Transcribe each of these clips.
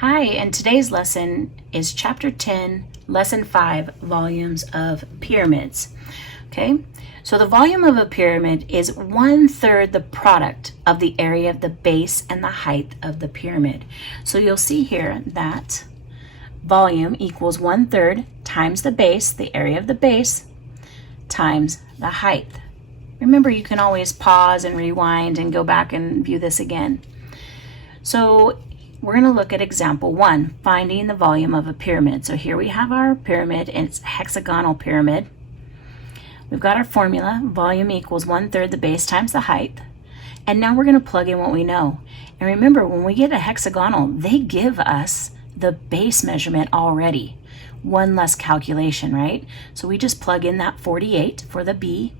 Hi, and today's lesson is Chapter 10, Lesson 5, Volumes of Pyramids. Okay, so the volume of a pyramid is 1/3 the product of the area of the base and the height of the pyramid. So you'll see here that volume equals 1/3 times the base, the area of the base, times the height. Remember, you can always pause and rewind and go back and view this again. So we're going to look at example 1, finding the volume of a pyramid. So here we have our pyramid, and it's a hexagonal pyramid. We've got our formula, volume equals 1/3 the base times the height. And now we're going to plug in what we know. And remember, when we get a hexagonal, they give us the base measurement already. One less calculation, right? So we just plug in that 48 for the B,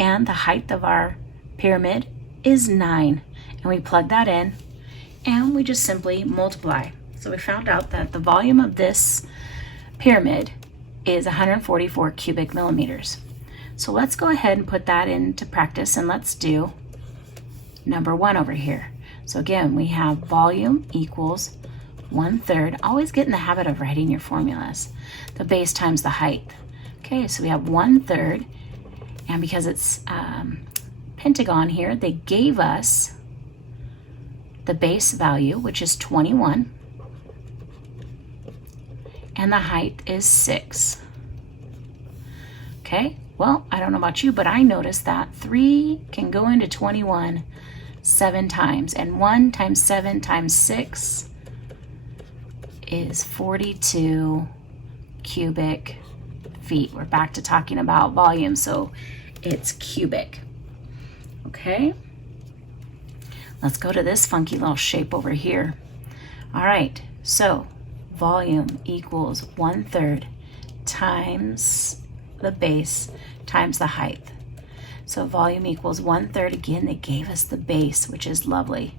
and the height of our pyramid is 9. And we plug that in, and we just simply multiply. So we found out that the volume of this pyramid is 144 cubic millimeters. So let's go ahead and put that into practice, and let's do number 1 over here. So again, we have volume equals 1/3. Always get in the habit of writing your formulas. The base times the height. Okay, so we have 1/3, and because it's pentagon here, they gave us the base value, which is 21, and the height is 6. Okay, well, I don't know about you, but I noticed that 3 can go into 21 7 times, and 1 times 7 times 6 is 42 cubic feet. We're back to talking about volume, so it's cubic. Okay, let's go to this funky little shape over here. All right, so volume equals 1/3 times the base times the height. So volume equals 1/3. Again, they gave us the base, which is lovely.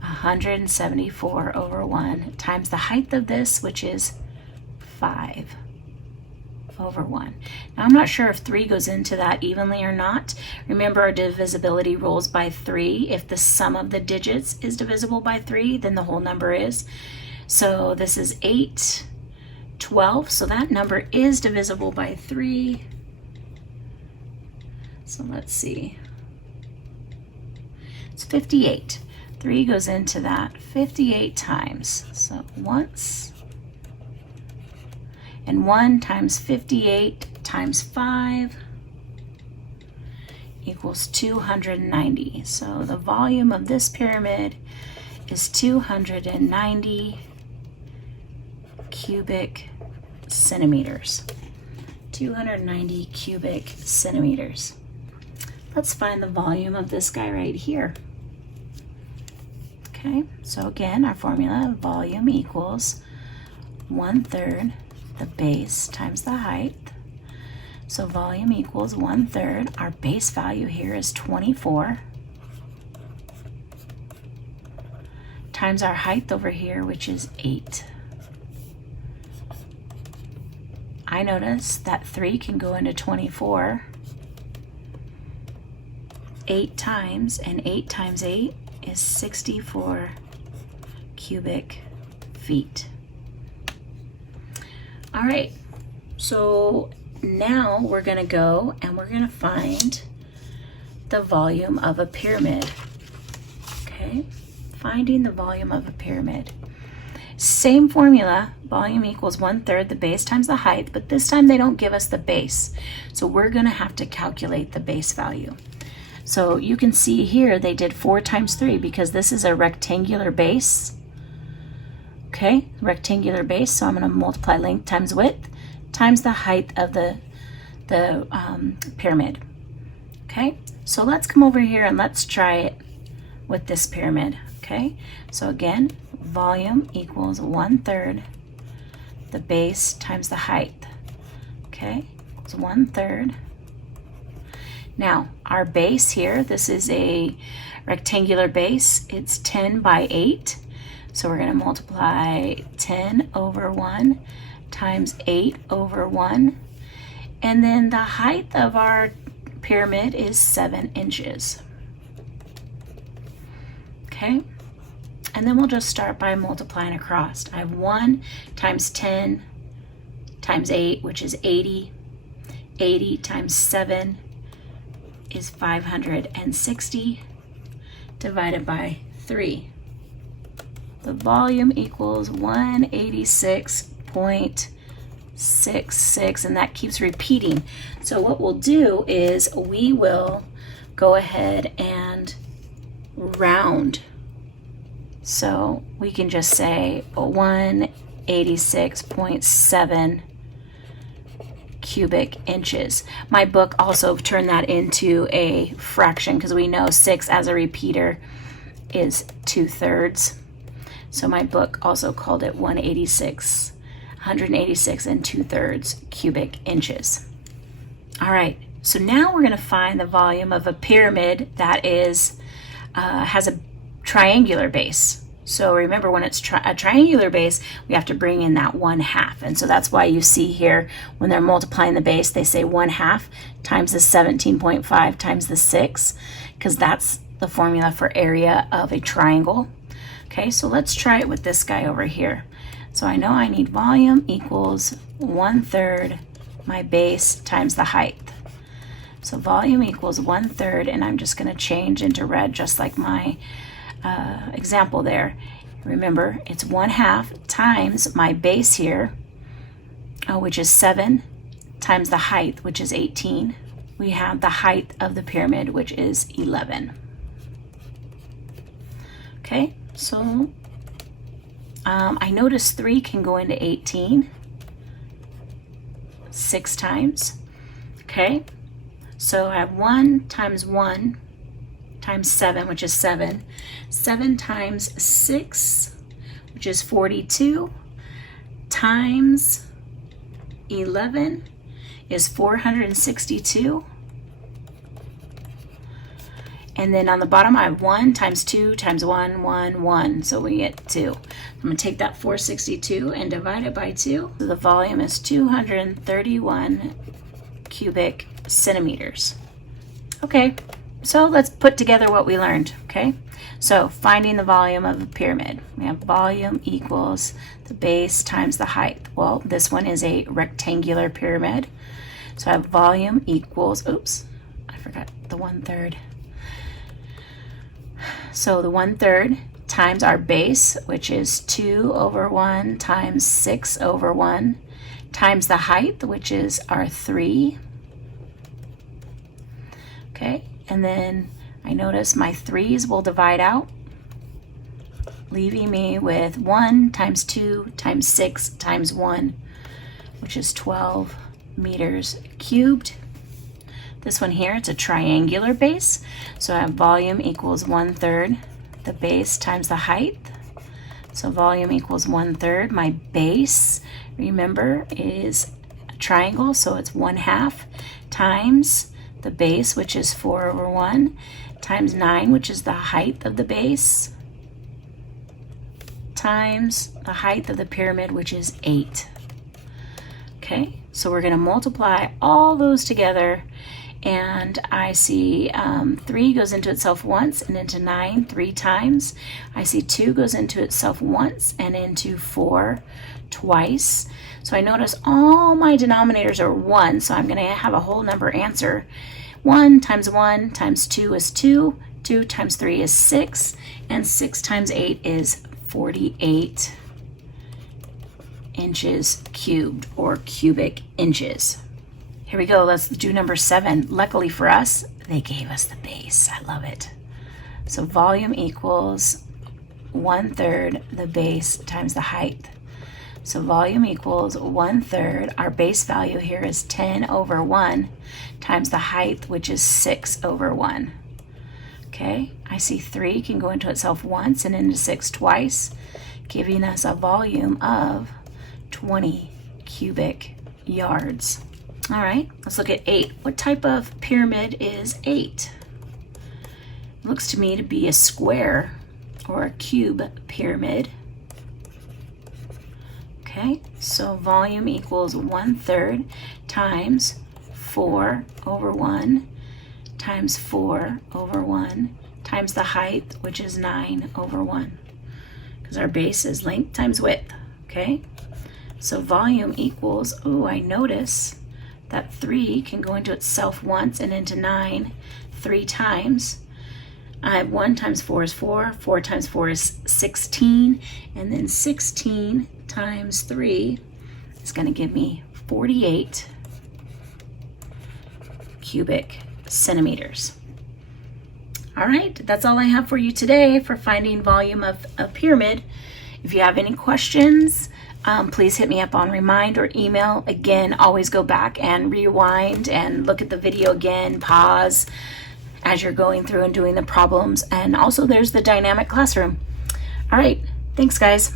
174 over 1 times the height of this, which is 5 over 1. Now, I'm not sure if 3 goes into that evenly or not. Remember our divisibility rules by 3. If the sum of the digits is divisible by 3, then the whole number is. So this is 8, 12. So that number is divisible by 3. So let's see. It's 58. 3 goes into that 58 times. So once. And 1 times 58 times 5 equals 290. So the volume of this pyramid is 290 cubic centimeters. 290 cubic centimeters. Let's find the volume of this guy right here. Okay, so again, our formula, volume equals 1/3 the base times the height. So volume equals 1/3. Our base value here is 24 times our height over here, which is 8. I notice that 3 can go into 24 8 times, and 8 times 8 is 64 cubic feet. All right, so now we're going to go and we're going to find the volume of a pyramid. Okay, finding the volume of a pyramid. Same formula, volume equals 1/3 the base times the height, but this time they don't give us the base. So we're going to have to calculate the base value. So you can see here they did 4 times 3 because this is a rectangular base. Okay, rectangular base, so I'm going to multiply length times width times the height of the pyramid. Okay, so let's come over here and let's try it with this pyramid. Okay, so again, volume equals 1/3 the base times the height. Okay, it's 1/3. Now, our base here, this is a rectangular base. It's 10 by 8. So we're going to multiply 10 over 1 times 8 over 1. And then the height of our pyramid is 7 inches. Okay, and then we'll just start by multiplying across. I have 1 times 10 times 8, which is 80. 80 times 7 is 560 divided by 3. The volume equals 186.66, and that keeps repeating. So what we'll do is we will go ahead and round. So we can just say 186.7 cubic inches. My book also turned that into a fraction because we know 6 as a repeater is 2/3. So my book also called it 186 2/3 cubic inches. All right, so now we're going to find the volume of a pyramid that is has a triangular base. So remember, when it's a triangular base, we have to bring in that 1/2. And so that's why you see here when they're multiplying the base, they say 1/2 times the 17.5 times the 6, because that's the formula for area of a triangle. Okay, so let's try it with this guy over here. So I know I need volume equals 1/3 my base times the height. So volume equals 1/3, and I'm just going to change into red just like my example there. Remember, it's 1/2 times my base here, which is 7, times the height, which is 18. We have the height of the pyramid, which is 11. Okay, so I notice 3 can go into 18 6 times. Okay, so I have 1 times 1 times 7, which is 7. 7 times 6, which is 42, times 11 is 462. And then on the bottom, I have 1 times 2 times 1, 1, 1. So we get 2. I'm going to take that 462 and divide it by 2. So the volume is 231 cubic centimeters. Okay. So let's put together what we learned, okay? So finding the volume of a pyramid. We have volume equals the base times the height. Well, this one is a rectangular pyramid. So I have volume equals, oops, I forgot the 1/3. So the 1/3 times our base, which is 2/1 times 6/1, times the height, which is our 3. Okay. And then I notice my 3's will divide out, leaving me with 1 times 2 times 6 times 1, which is 12 meters cubed. This one here, it's a triangular base. So I have volume equals 1/3 the base times the height. So volume equals 1/3. My base, remember, is a triangle, so it's 1/2 times the base, which is 4/1, times 9, which is the height of the base, times the height of the pyramid, which is 8. Okay, so we're going to multiply all those together, and I see 3 goes into itself once and into 9 3 times. I see 2 goes into itself once and into 4 twice. So I notice all my denominators are 1, so I'm going to have a whole number answer. 1 times 1 times 2 is 2, 2 times 3 is 6, and 6 times 8 is 48 inches cubed, or cubic inches. Here we go, let's do number 7. Luckily for us, they gave us the base. I love it. So volume equals 1/3 the base times the height. So volume equals 1/3. Our base value here is 10/1 times the height, which is 6/1. Okay, I see 3 can go into itself once and into 6 twice, giving us a volume of 20 cubic yards. All right, let's look at 8. What type of pyramid is 8? It looks to me to be a square or a cube pyramid. Okay, so volume equals 1/3 times 4/1 times 4/1 times the height, which is 9/1. because our base is length times width, okay? So volume equals, oh, I notice that 3 can go into itself once and into 9 3 times. I have 1 times 4 is 4, 4 times 4 is 16, and then 16 times 3 is going to give me 48 cubic centimeters. All right, that's all I have for you today for finding volume of a pyramid. If you have any questions, please hit me up on Remind or email. Again, always go back and rewind and look at the video again, pause as you're going through and doing the problems. And also there's the dynamic classroom. All right, thanks guys.